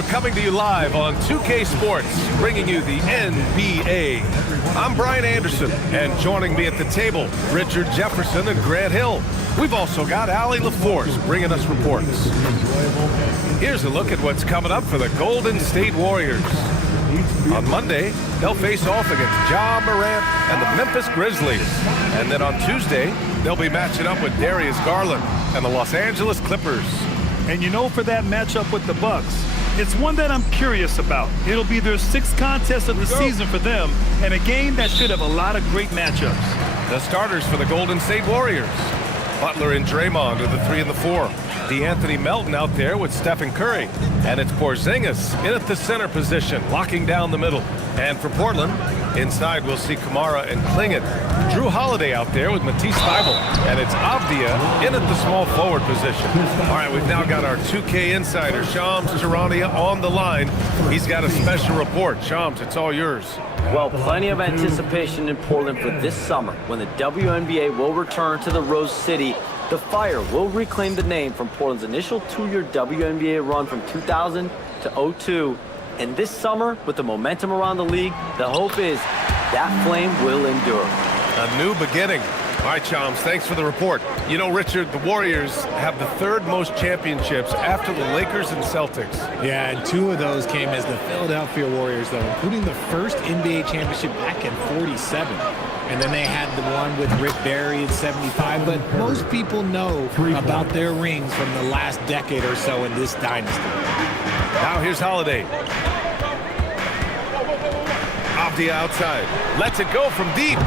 we're coming to you live on 2K Sports, bringing you the NBA. I'm Brian Anderson, and joining me at the table, Richard Jefferson and Grant Hill. We've also got Allie LaForce bringing us reports. Here's a look at what's coming up for the Golden State Warriors. On Monday, they'll face off against Ja Morant and the Memphis Grizzlies. And then on Tuesday, they'll be matching up with Darius Garland and the Los Angeles Clippers. And you know, for that matchup with the Bucks, it's one that I'm curious about. It'll be their 6th contest of the season for them, and a game that should have a lot of great matchups. The starters for the Golden State Warriors. Butler and Draymond are the 3 and the 4. DeAnthony Melton out there with Stephen Curry. And it's Porzingis in at the center position, locking down the middle. And for Portland, inside we'll see Kamara and Klingit. Drew Holiday out there with Matisse Thybulle. And it's Avdia in at the small forward position. All right, we've now got our 2K insider, Shams Charania, on the line. He's got a special report. Shams, it's all yours. Well, plenty of anticipation in Portland for this summer when the WNBA will return to the Rose City. The Fire will reclaim the name from Portland's initial 2-year WNBA run from 2000 to 02. And this summer, with the momentum around the league, the hope is that flame will endure. A new beginning. All right, Shams, thanks for the report. You know, Richard, the Warriors have the 3rd most championships after the Lakers and Celtics. Yeah, and 2 of those came as the Philadelphia Warriors, though, including the first NBA championship back in '47. And then they had the one with Rick Barry in '75. But most people know about their rings from the last decade or so in this dynasty. Now here's Holiday. Avdia outside. Lets it go from deep.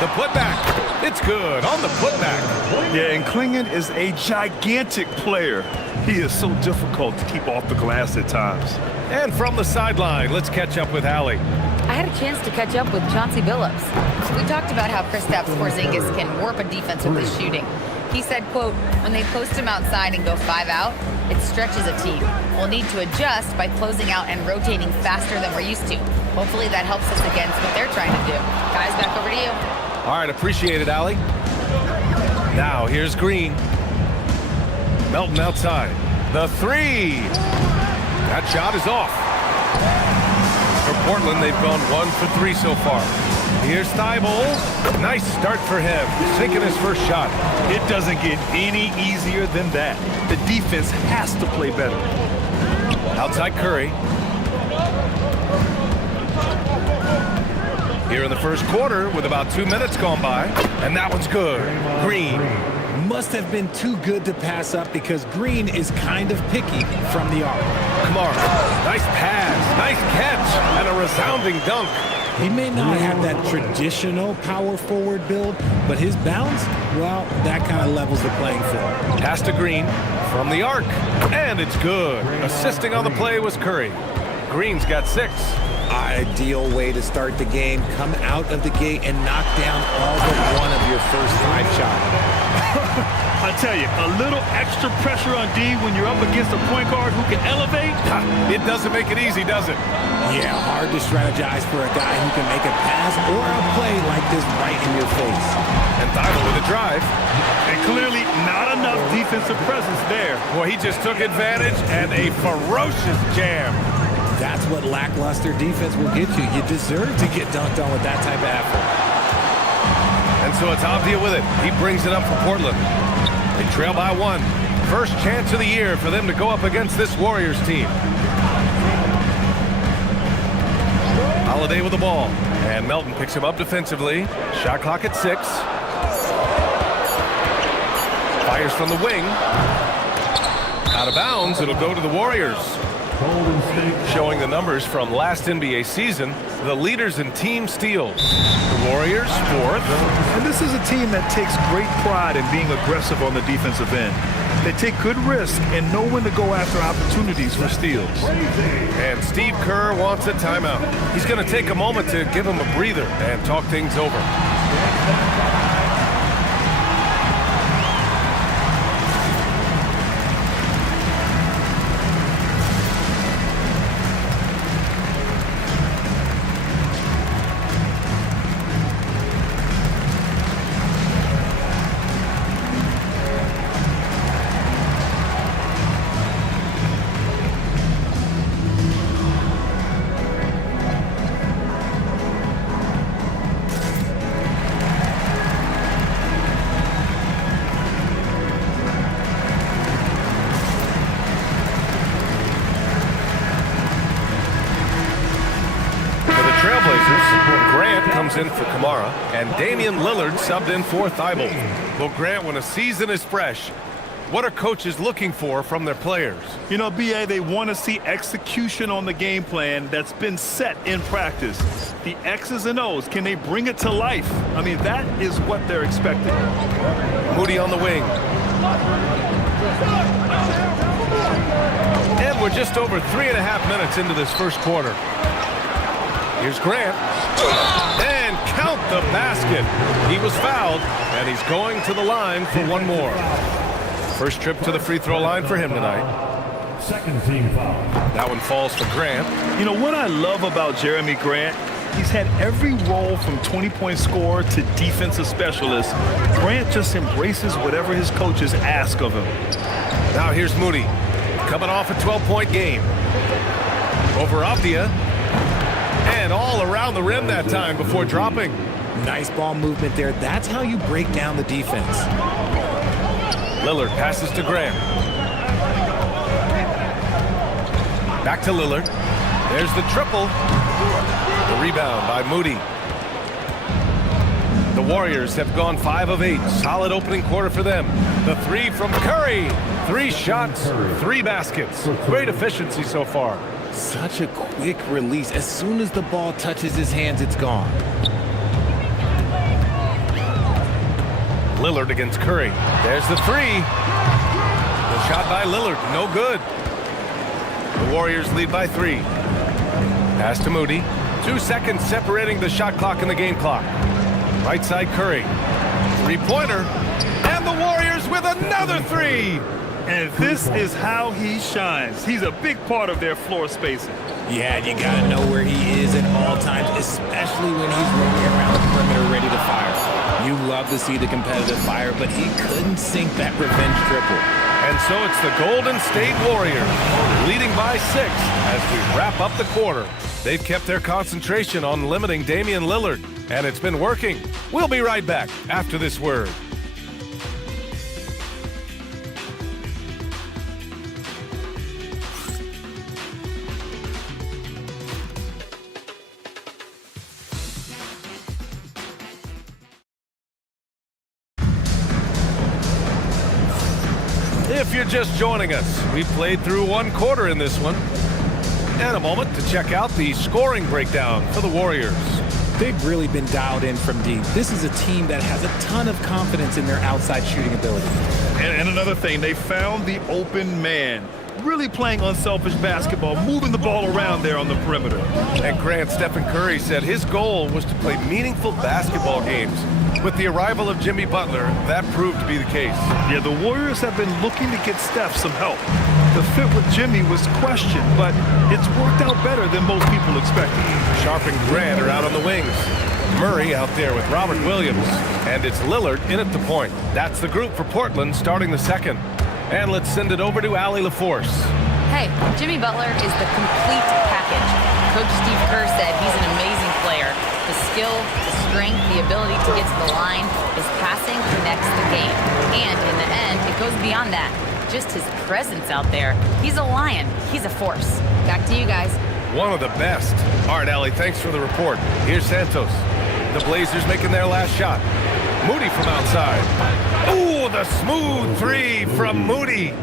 The putback. It's good on the putback. Yeah, and Klingit is a gigantic player. He is so difficult to keep off the glass at times. And from the sideline, let's catch up with Allie. I had a chance to catch up with Chauncey Billups. We talked about how Kristaps Porzingis can warp a defense with his shooting. He said, quote, when they post him outside and go 5 out, it stretches a team. We'll need to adjust by closing out and rotating faster than we're used to. Hopefully that helps us against what they're trying to do. Guys, back over to you. All right, appreciate it, Allie. Now here's Green. Melton outside. The 3. That shot is off. For Portland, they've gone 1 for 3 so far. Here's Thybulle. Nice start for him, sinking his first shot. It doesn't get any easier than that. The defense has to play better. Outside Curry. Here in the first quarter with about 2 minutes gone by, and that one's good. Green. Must have been too good to pass up because Green is kind of picky from the arc. Kamara. Nice pass, nice catch, and a resounding dunk. He may not have that traditional power forward build, but his bounce, well, that kind of levels the playing field. Pass to Green from the arc, and it's good. Assisting on the play was Curry. Green's got 6. Ideal way to start the game. Come out of the gate and knock down all but one of your first 5 shots. I tell you, a little extra pressure on D when you're up against a point guard who can elevate. It doesn't make it easy, does it? Yeah, hard to strategize for a guy who can make a pass or a play like this right in your face. And Thybulle with a drive. And clearly not enough defensive presence there. Well, he just took advantage and a ferocious jam. That's what lackluster defense will get you. You deserve to get dunked on with that type of effort. And so it's Avdia with it. He brings it up for Portland. They trail by 1. First chance of the year for them to go up against this Warriors team. Holiday with the ball. And Melton picks him up defensively. Shot clock at 6. Fires from the wing. Out of bounds. It'll go to the Warriors. Showing the numbers from last NBA season, the leaders in team steals. The Warriors, 4th. And this is a team that takes great pride in being aggressive on the defensive end. They take good risks and know when to go after opportunities for steals. And Steve Kerr wants a timeout. He's going to take a moment to give him a breather and talk things over. comes in for Kamara, and Damian Lillard subbed in for Thibault. Well, Grant, when a season is fresh, what are coaches looking for from their players? You know, B.A., they want to see execution on the game plan that's been set in practice. The X's and O's, can they bring it to life? I mean, that is what they're expecting. Moody on the wing. And we're just over 3.5 minutes into this first quarter. Here's Grant. And count the basket. He was fouled, and he's going to the line for one more. First trip to the free throw line for him tonight. Second team foul. That one falls for Grant. You know, what I love about Jeremy Grant, he's had every role from 20-point scorer to defensive specialist. Grant just embraces whatever his coaches ask of him. Now here's Moody, coming off a 12-point game. Over Avdia. And all around the rim that time before dropping. Nice ball movement there. That's how you break down the defense. Lillard passes to Grant. Back to Lillard. There's the triple. The rebound by Moody. The Warriors have gone 5 of 8. Solid opening quarter for them. The three from Curry. 3 shots, 3 baskets. Great efficiency so far. Such a quick release. As soon as the ball touches his hands, it's gone. Lillard against Curry. There's the 3. The shot by Lillard, no good. The Warriors lead by 3. Pass to Moody. 2 seconds separating the shot clock and the game clock. Right side Curry. 3-pointer. And the Warriors with another 3. And this is how he shines. He's a big part of their floor spacing. Yeah, you got to know where he is at all times, especially when he's rolling around the perimeter ready to fire. You love to see the competitive fire, but he couldn't sink that revenge triple. And so it's the Golden State Warriors leading by 6 as we wrap up the quarter. They've kept their concentration on limiting Damian Lillard, and it's been working. We'll be right back after this word. If you're just joining us, we played through 1 quarter in this one. And a moment to check out the scoring breakdown for the Warriors. They've really been dialed in from deep. This is a team that has a ton of confidence in their outside shooting ability. And another thing, they found the open man. Really playing unselfish basketball, moving the ball around there on the perimeter. And Grant, Stephen Curry said his goal was to play meaningful basketball games. With the arrival of Jimmy Butler, that proved to be the case. Yeah, the Warriors have been looking to get Steph some help. The fit with Jimmy was questioned, but it's worked out better than most people expected. Sharp and Grant are out on the wings. Murray out there with Robert Williams. And it's Lillard in at the point. That's the group for Portland starting the second. And let's send it over to Allie LaForce. Hey, Jimmy Butler is the complete package. Coach Steve Kerr said he's an amazing player. The skill, the strength, the ability to get to the line, his passing connects the game. And in the end, it goes beyond that. Just his presence out there. He's a lion. He's a force. Back to you guys. One of the best. All right, Allie, thanks for the report. Here's Santos. The Blazers making their last shot. Moody from outside. Ooh, the smooth 3 from Moody.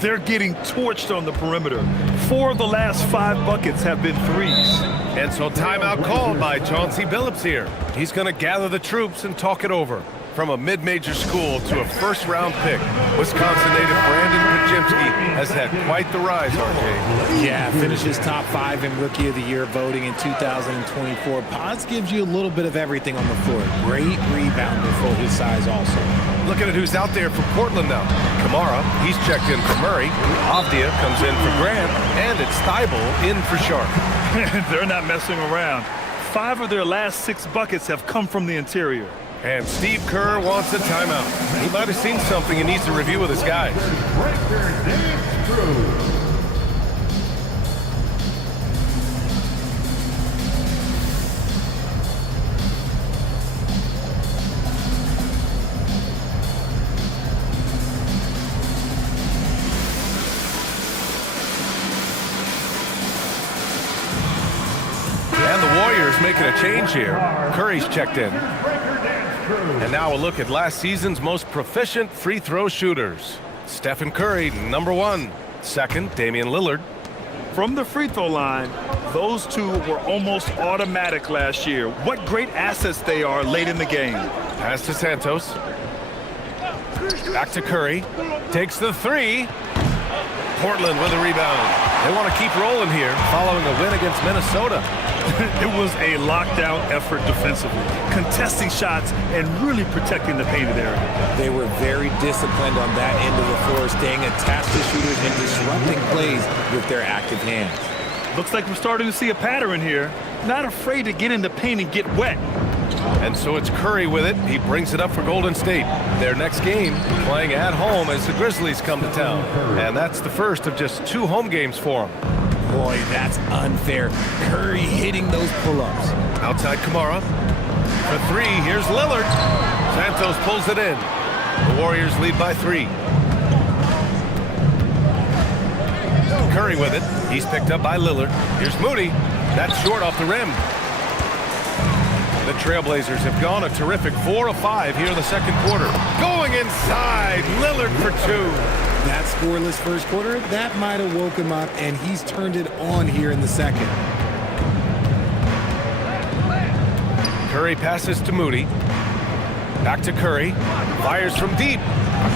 They're getting torched on the perimeter. 4 of the last 5 buckets have been threes. And so timeout called by Chauncey Billups here. He's going to gather the troops and talk it over. From a mid-major school to a first-round pick, Wisconsin native Brandon Pajemski has had quite the rise, RJ. Yeah, finishes top 5 in Rookie of the Year voting in 2024. Paz gives you a little bit of everything on the floor. Great rebounder for his size also. Looking at who's out there for Portland now. Kamara, he's checked in for Murray. Avdia comes in for Grant. And it's Thibault in for Sharp. They're not messing around. 5 of their last 6 buckets have come from the interior. And Steve Kerr wants a timeout. He might have seen something he needs to review with his guys. And the Warriors Bucks making a change here. Curry's checked in. And now a look at last season's most proficient free throw shooters. Stephen Curry, number 1. Second, Damian Lillard. From the free throw line, those two were almost automatic last year. What great assets they are late in the game. Pass to Santos. Back to Curry. Takes the 3. Portland with a rebound. They want to keep rolling here following a win against Minnesota. It was a lockdown effort defensively, contesting shots and really protecting the painted area. They were very disciplined on that end of the floor, staying attached to shooters and disrupting plays with their active hands. Looks like we're starting to see a pattern here. Not afraid to get in the paint and get wet. And so it's Curry with it. He brings it up for Golden State. Their next game playing at home as the Grizzlies come to town. And that's the first of just 2 home games for them. Boy, that's unfair. Curry hitting those pull-ups. Outside Kamara. For 3, here's Lillard. Santos pulls it in. The Warriors lead by 3. Curry with it. He's picked up by Lillard. Here's Moody. That's short off the rim. The Trailblazers have gone a terrific 4 of 5 here in the second quarter. Going inside, Lillard for 2. That scoreless first quarter, that might have woke him up, and he's turned it on here in the second. Curry passes to Moody. Back to Curry. Fires from deep.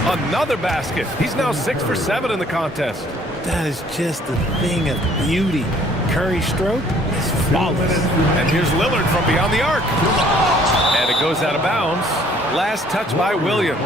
Another basket. He's now 6 for 7 in the contest. That is just a thing of beauty. Curry's stroke is flawless. And here's Lillard from beyond the arc. And it goes out of bounds. Last touch by Williams.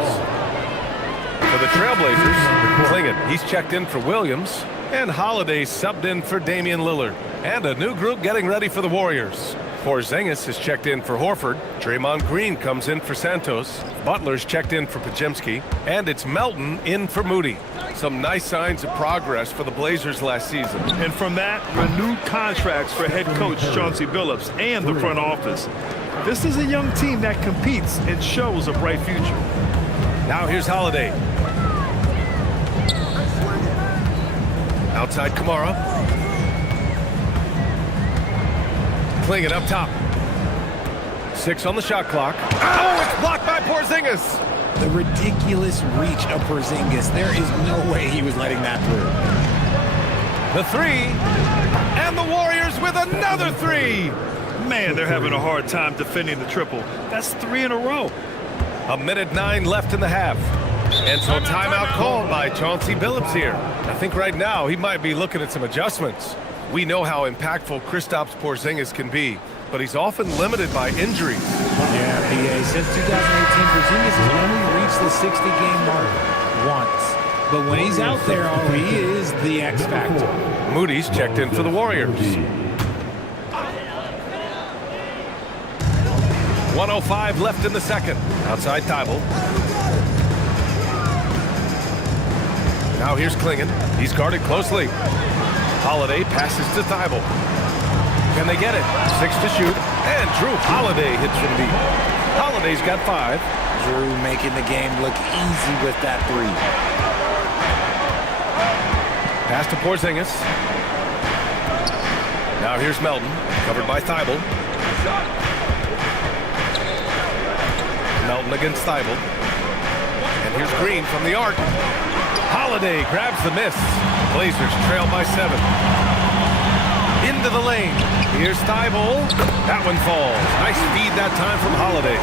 For the Trailblazers, Klingin, he's checked in for Williams. And Holiday subbed in for Damian Lillard. And a new group getting ready for the Warriors. Porzingis is checked in for Horford. Draymond Green comes in for Santos. Butler's checked in for Podziemski. And it's Melton in for Moody. Some nice signs of progress for the Blazers last season. And from that, renewed contracts for head coach Chauncey Billups and the front office. This is a young team that competes and shows a bright future. Now here's Holiday. Outside Kamara. Klingin up top. 6 on the shot clock. Oh, it's blocked by Porzingis. The ridiculous reach of Porzingis. There is no way he was letting that through. The 3. And the Warriors with another 3. Man, they're having a hard time defending the triple. That's 3 in a row. 1:09 left in the half. And so timeout called by Chauncey Billups here. I think right now he might be looking at some adjustments. We know how impactful Kristaps Porzingis can be, but he's often limited by injuries. Yeah, PA. Since 2018, Porzingis has only reached the 60-game mark once. But when he's out there, oh, he is the X factor. Moody's checked in for the Warriors. 1:05 left in the second. Outside Thibault. Now here's Klingin. He's guarded closely. Holiday passes to Thibault. Can they get it? 6 to shoot. And Drew Holiday hits from deep. Holiday's got 5. Drew making the game look easy with that 3. Pass to Porzingis. Now here's Melton, covered by Thibault. Melton against Thibault. And here's Green from the arc. Holiday grabs the miss. Blazers trail by 7. Into the lane. Here's Thibault. That one falls. Nice feed that time from Holiday.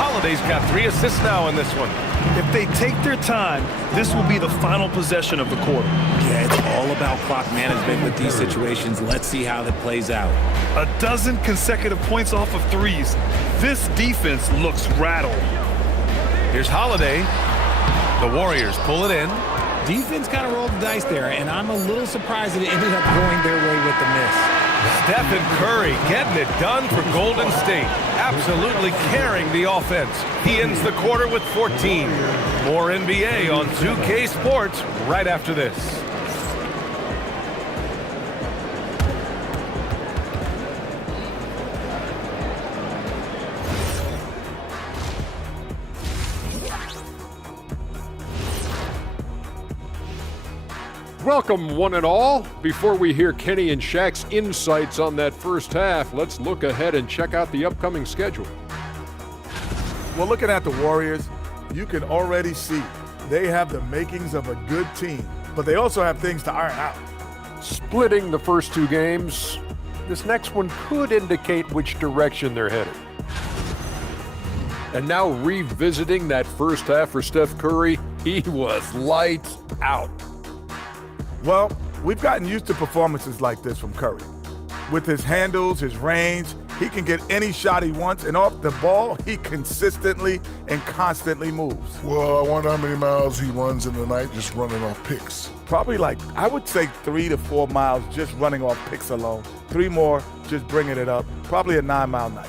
Holiday's got 3 assists now in this one. If they take their time, this will be the final possession of the quarter. Yeah, it's all about clock management with these situations. Let's see how that plays out. A dozen consecutive points off of 3s. This defense looks rattled. Here's Holiday. The Warriors pull it in. Defense kind of rolled the dice there, and I'm a little surprised that it ended up going their way with the miss. Stephen Curry getting it done for Golden State. Absolutely carrying the offense. He ends the quarter with 14. More NBA on 2K Sports right after this. Welcome, one and all. Before we hear Kenny and Shaq's insights on that first half, let's look ahead and check out the upcoming schedule. Well, looking at the Warriors, you can already see they have the makings of a good team, but they also have things to iron out. Splitting the first two games, this next one could indicate which direction they're headed. And now revisiting that first half for Steph Curry, he was lights out. Well, we've gotten used to performances like this from Curry. With his handles, his range, he can get any shot he wants, and off the ball, he consistently and constantly moves. Well, I wonder how many miles he runs in the night just running off picks. Probably I would say 3 to 4 miles just running off picks alone. 3 more just bringing it up. Probably a 9-mile night.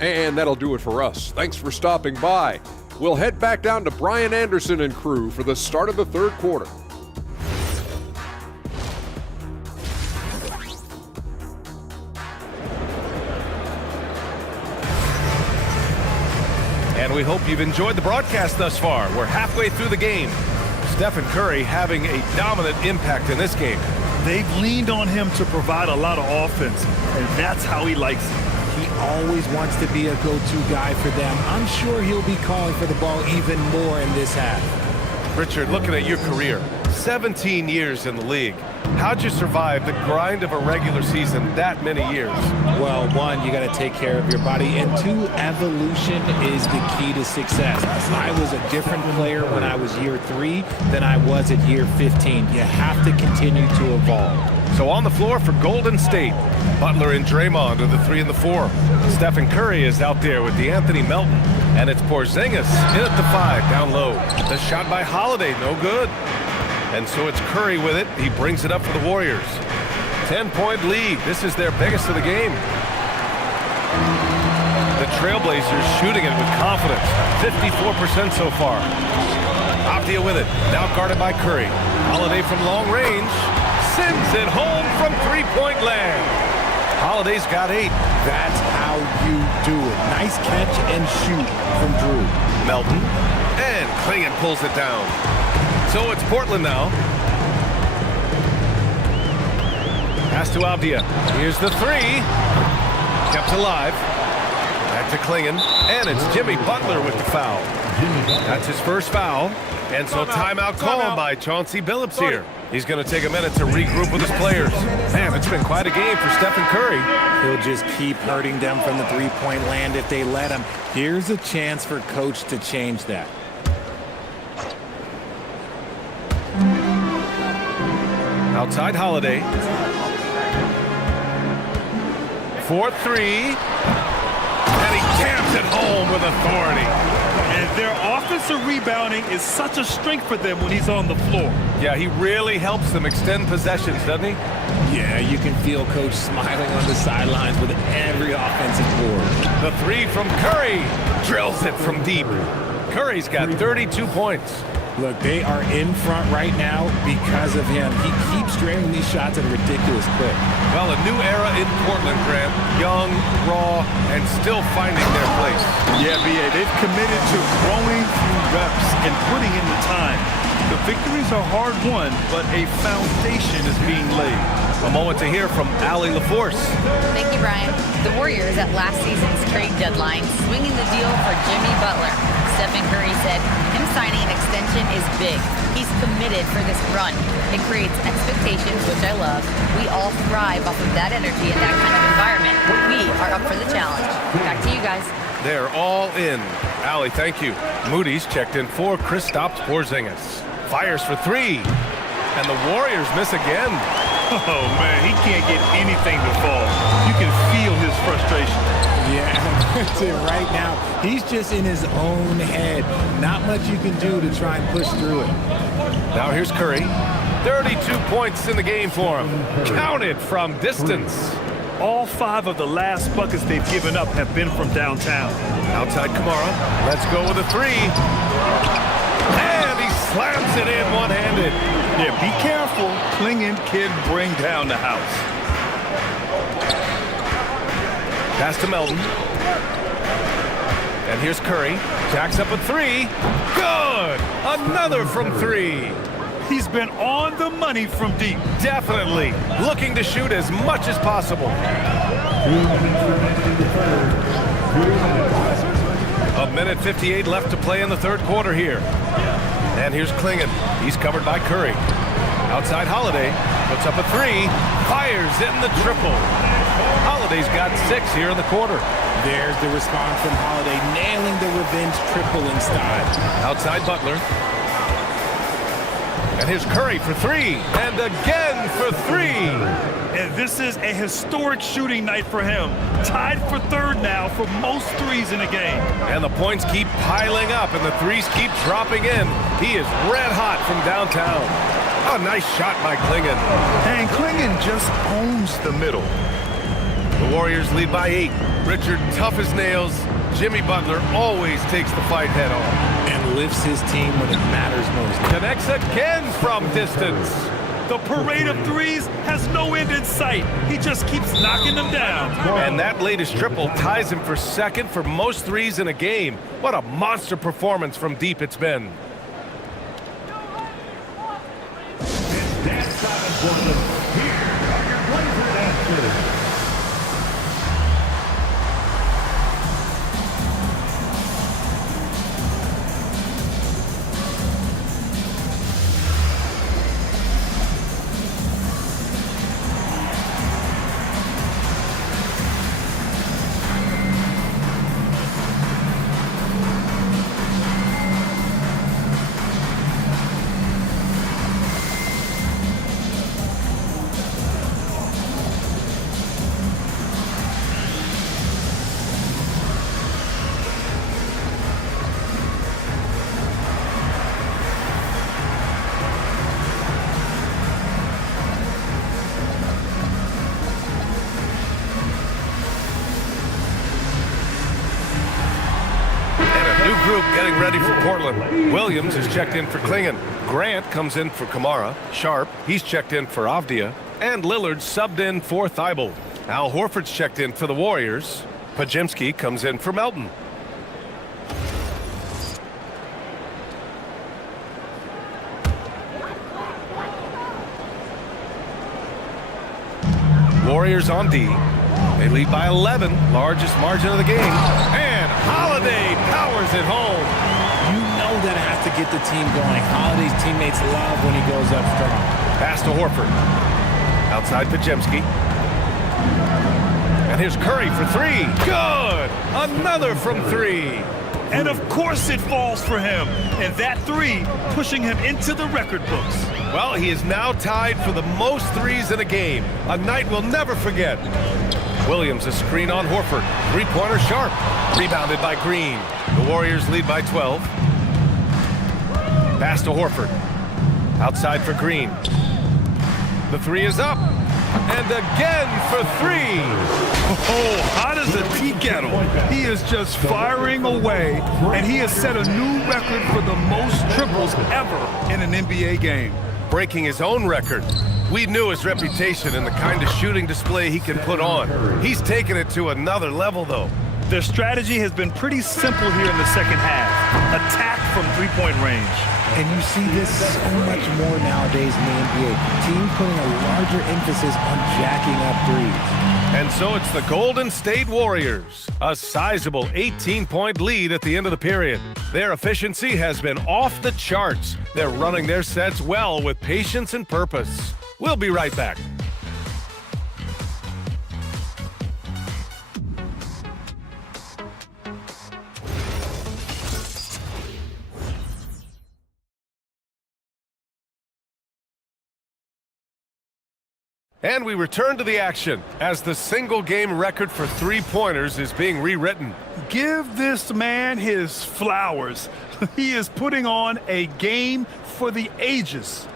And that'll do it for us. Thanks for stopping by. We'll head back down to Brian Anderson and crew for the start of the third quarter. And we hope you've enjoyed the broadcast thus far. We're halfway through the game. Stephen Curry having a dominant impact in this game. They've leaned on him to provide a lot of offense, and that's how he likes it. He always wants to be a go-to guy for them. I'm sure he'll be calling for the ball even more in this half. Richard, looking at your career, 17 years in the league. How'd you survive the grind of a regular season that many years? Well, one, you got to take care of your body, and two, evolution is the key to success. I was a different player when I was year 3 than I was at year 15. You have to continue to evolve. So on the floor for Golden State, Butler and Draymond are the 3 and the 4. Stephen Curry is out there with DeAnthony Melton, and it's Porzingis in at the 5, down low. The shot by Holiday, no good. And so it's Curry with it. He brings it up for the Warriors. 10-point lead. This is their biggest of the game. The Trailblazers shooting it with confidence. 54% so far. Avdia with it. Now guarded by Curry. Holiday from long range. Sends it home from three-point land. Holiday's got 8. That's how you do it. Nice catch and shoot from Drew. Melton. And Clingan pulls it down. So it's Portland now. Pass to Avdia. Here's the 3. Kept alive. Back to Clingan. And it's Jimmy Butler with the foul. That's his first foul. And so timeout called by Chauncey Billups here. He's going to take a minute to regroup with his players. Man, it's been quite a game for Stephen Curry. He'll just keep hurting them from the three-point land if they let him. Here's a chance for Coach to change that. Outside Holiday. 4-3. And he jams it home with authority. And their offensive rebounding is such a strength for them when he's on the floor. Yeah, he really helps them extend possessions, doesn't he? Yeah, you can feel Coach smiling on the sidelines with every offensive board. The 3 from Curry. Drills it from deep. Curry's got 32 points. Look, they are in front right now because of him. He keeps draining these shots at a ridiculous clip. Well, a new era in Portland, Grant. Young, raw, and still finding their place. Yeah, B.A., they've committed to growing through reps and putting in the time. The victories are hard-won, but a foundation is being laid. A moment to hear from Allie LaForce. Thank you, Brian. The Warriors at last season's trade deadline swinging the deal for Jimmy Butler. Stephen Curry said him signing an extension is big. He's committed for this run. It creates expectations, which I love. We all thrive off of that energy and that kind of environment. We are up for the challenge. Back to you guys. They're all in. Allie, thank you. Moody's checked in 4. Kristaps Porzingis fires for 3. And the Warriors miss again. Oh, man, he can't get anything to fall. You can feel his frustration. Yeah, that's it right now. He's just in his own head. Not much you can do to try and push through it. Now here's Curry. 32 points in the game for him. Counted from distance. All 5 of the last buckets they've given up have been from downtown. Outside Kamara. Let's go with a 3. And he slams it in one-handed. Yeah, be careful. Clingan can bring down the house. Pass to Melton. And here's Curry. Jacks up a three. Good! Another from three. He's been on the money from deep. Definitely. Looking to shoot as much as possible. A minute 58 left to play in the third quarter here. And here's Klingon. He's covered by Curry. Outside Holiday. Puts up a three. Fires in the triple. Holiday's got 6 here in the quarter. There's the response from Holiday, nailing the revenge triple in style. Outside Butler. And here's Curry for three. And again for three. And this is a historic shooting night for him. Tied for third now for most threes in a game. And the points keep piling up and the threes keep dropping in. He is red hot from downtown. Oh, nice shot by Klingon. And Klingon just owns the middle. The Warriors lead by 8. Richard, tough as nails. Jimmy Butler always takes the fight head on. And lifts his team when it matters most. Connects again from distance. The parade of threes has no end in sight. He just keeps knocking them down. And that latest triple ties him for second for most threes in a game. What a monster performance from deep it's been. Group getting ready for Portland. Williams is checked in for Klingon. Grant comes in for Kamara. Sharp, he's checked in for Avdia. And Lillard subbed in for Thibault. Al Horford's checked in for the Warriors. Pajimski comes in for Melton. Warriors on D. They lead by 11, largest margin of the game. And Holiday powers it home. You know that has to get the team going. Holiday's teammates love when he goes up strong. Pass to Horford. Outside Pajemski. And here's Curry for three. Good! Another from three. And of course it falls for him. And that three pushing him into the record books. Well, he is now tied for the most threes in a game. A night we'll never forget. Williams a screen on Horford. Three-pointer Sharp. Rebounded by Green. The Warriors lead by 12. Pass to Horford. Outside for Green. The three is up. And again for three. Oh, hot as a tea kettle. He is just firing away, and he has set a new record for the most triples ever in an NBA game. Breaking his own record. We knew his reputation and the kind of shooting display he can put on. He's taken it to another level, though. Their strategy has been pretty simple here in the second half. Attack from three-point range. And you see this so much more nowadays in the NBA. Teams putting a larger emphasis on jacking up threes. And so it's the Golden State Warriors. A sizable 18-point lead at the end of the period. Their efficiency has been off the charts. They're running their sets well with patience and purpose. We'll be right back. And we return to the action as the single-game record for three-pointers is being rewritten. Give this man his flowers. He is putting on a game for the ages.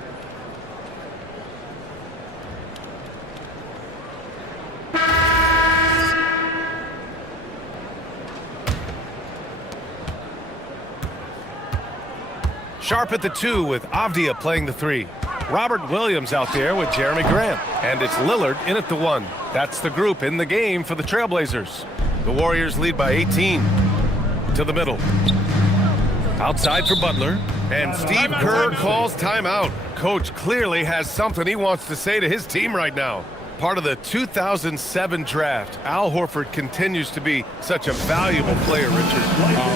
Sharp at the two with Avdia playing the three. Robert Williams out there with Jeremy Grant. And it's Lillard in at the one. That's the group in the game for the Trailblazers. The Warriors lead by 18. To the middle. Outside for Butler. And Steve Kerr calls timeout. Coach clearly has something he wants to say to his team right now. Part of the 2007 draft, Al Horford continues to be such a valuable player, Richard.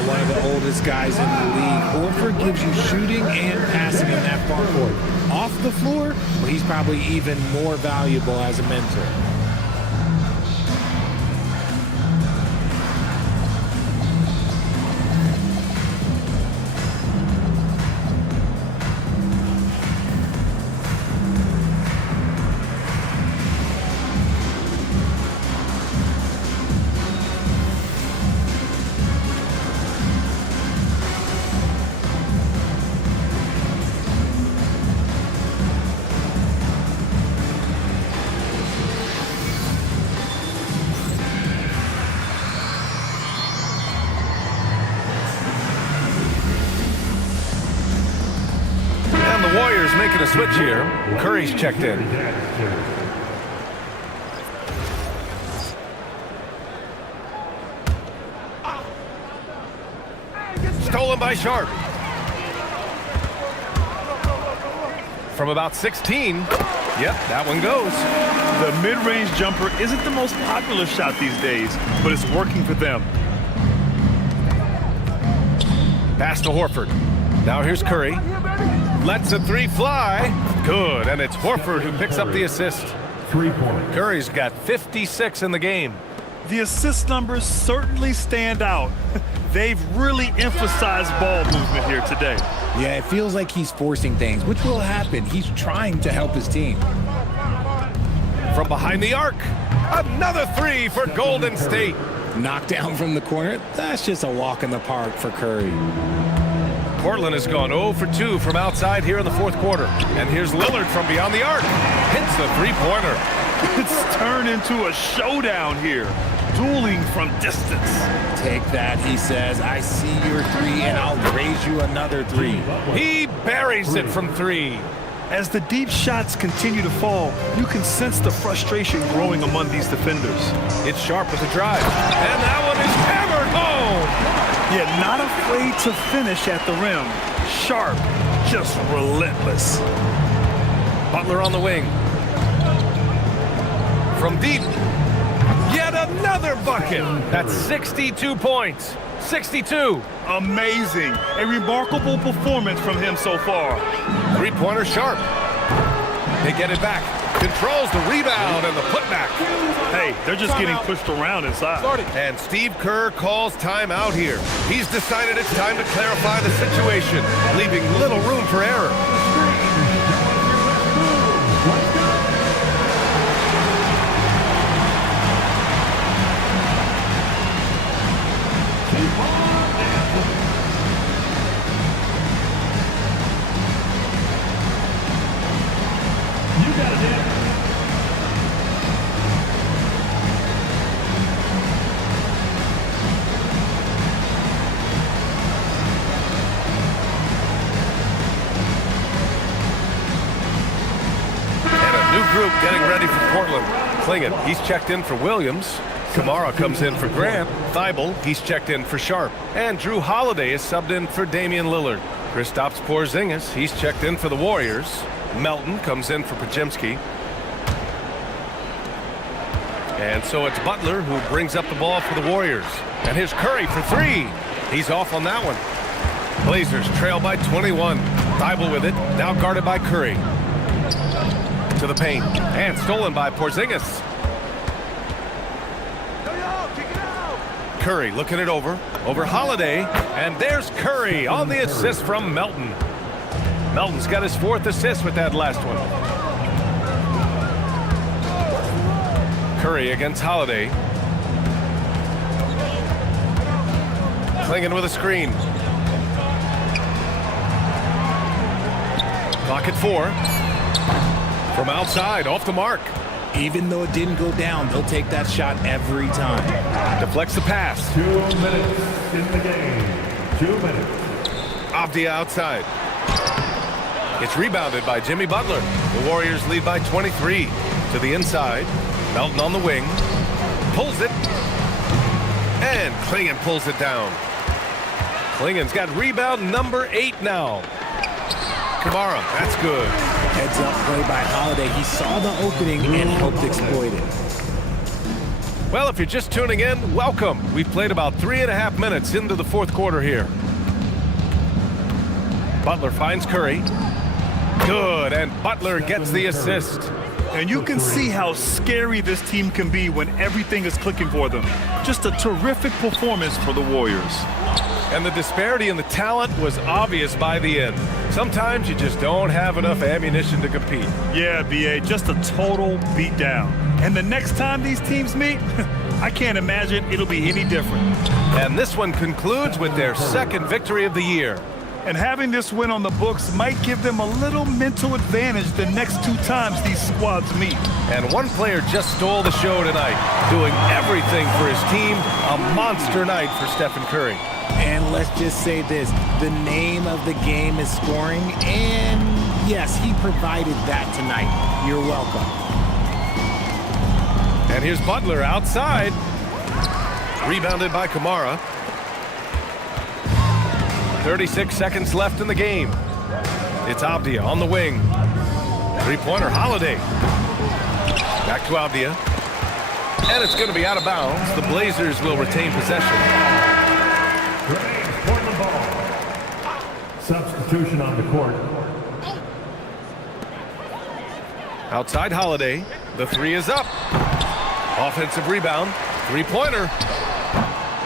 One of the oldest guys in the league. Horford gives you shooting and passing in that front court. Off the floor, well, he's probably even more valuable as a mentor. The Warriors making a switch here. Curry's checked in. Stolen by Sharp. From about 16. Yep, that one goes. The mid-range jumper isn't the most popular shot these days, but it's working for them. Pass to Horford. Now here's Curry. Lets a three fly. Good, and it's Horford who picks up the assist. 3 points. Curry's got 56 in the game. The assist numbers certainly stand out. They've really emphasized ball movement here today. Yeah, it feels like he's forcing things, which will happen. He's trying to help his team. From behind the arc. Another three for Golden State. Knocked down from the corner. That's just a walk in the park for Curry. Portland has gone 0 for 2 from outside here in the fourth quarter. And here's Lillard from beyond the arc. Hits the three-pointer. It's turned into a showdown here. Dueling from distance. Take that, he says. I see your three, and I'll raise you another three. He buries it from three. As the deep shots continue to fall, you can sense the frustration growing among these defenders. It's Sharp with the drive. And that one is hammered home. Yet not afraid to finish at the rim. Sharp, just relentless. Butler on the wing. From deep. Yet another bucket. That's 62 points. 62. Amazing. A remarkable performance from him so far. Three-pointer Sharp. They get it back. Controls the rebound and the putback. Hey, they're just getting pushed around inside. And Steve Kerr calls timeout here. He's decided it's time to clarify the situation, leaving little room for error. Group getting ready for Portland. Klingon, he's checked in for Williams. Kamara comes in for Grant. Thibault, he's checked in for Sharp. And Drew Holiday is subbed in for Damian Lillard. Kristaps Porzingis, he's checked in for the Warriors. Melton comes in for Podziemski. And so it's Butler who brings up the ball for the Warriors. And here's Curry for three. He's off on that one. Blazers trail by 21. Thibault with it, now guarded by Curry. To the paint, and stolen by Porzingis. Curry looking it over Holiday, and there's Curry on the assist from Melton. Melton's got his fourth assist with that last one. Curry against Holiday. Klingon with a screen. Clock at 4. From outside, off the mark. Even though it didn't go down, they'll take that shot every time. Deflects the pass. 2 minutes in the game. 2 minutes. Off the outside. It's rebounded by Jimmy Butler. The Warriors lead by 23. To the inside. Melton on the wing. Pulls it. And Klingon pulls it down. Klingen's got rebound number 8 now. Kamara, that's good. Heads up play by Holiday. He saw the opening and helped exploit it. Well, if you're just tuning in, welcome. We've played about 3.5 minutes into the fourth quarter here. Butler finds Curry. Good, and Butler gets the assist. And you can see how scary this team can be when everything is clicking for them. Just a terrific performance for the Warriors. And the disparity in the talent was obvious by the end. Sometimes you just don't have enough ammunition to compete. Yeah, B.A., just a total beatdown. And the next time these teams meet, I can't imagine it'll be any different. And this one concludes with their second victory of the year. And having this win on the books might give them a little mental advantage the next 2 times these squads meet. And one player just stole the show tonight, doing everything for his team. A monster night for Stephen Curry. And let's just say this, the name of the game is scoring, and yes, he provided that tonight. You're welcome. And here's Butler outside. Rebounded by Kamara. 36 seconds left in the game. It's Avdia on the wing. Three-pointer, Holiday. Back to Avdia. And it's going to be out of bounds. The Blazers will retain possession. Portland ball. Substitution on the court. Outside Holiday. The 3 is up. Offensive rebound. Three-pointer.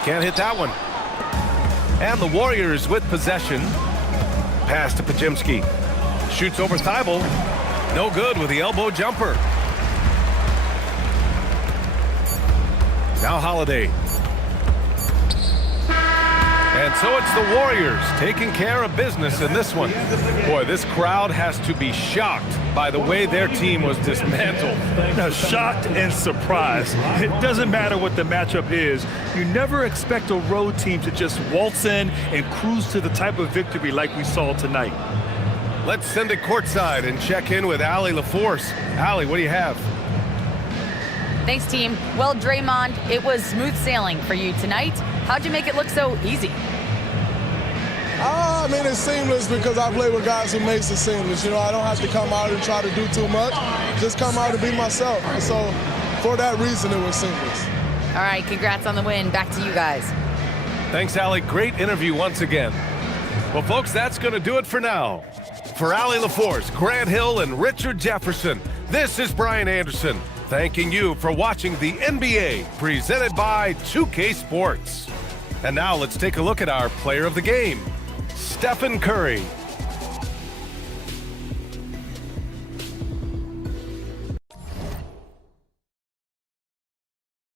Can't hit that one. And the Warriors with possession. Pass to Pajimski. Shoots over Thibault. No good with the elbow jumper. Now Holiday. And so it's the Warriors taking care of business in this one. Boy, this crowd has to be shocked by the way their team was dismantled. Now, shocked and surprised. It doesn't matter what the matchup is. You never expect a road team to just waltz in and cruise to the type of victory like we saw tonight. Let's send it courtside and check in with Allie LaForce. Allie, what do you have? Thanks, team. Well, Draymond, it was smooth sailing for you tonight. How'd you make it look so easy? I mean, it's seamless because I play with guys who makes it seamless. You know, I don't have to come out and try to do too much. Just come out and be myself. And so, for that reason, it was seamless. All right, congrats on the win. Back to you guys. Thanks, Allie. Great interview once again. Well, folks, that's going to do it for now. For Allie LaForce, Grant Hill, and Richard Jefferson, this is Brian Anderson, thanking you for watching the NBA presented by 2K Sports. And now let's take a look at our player of the game, Stephen Curry.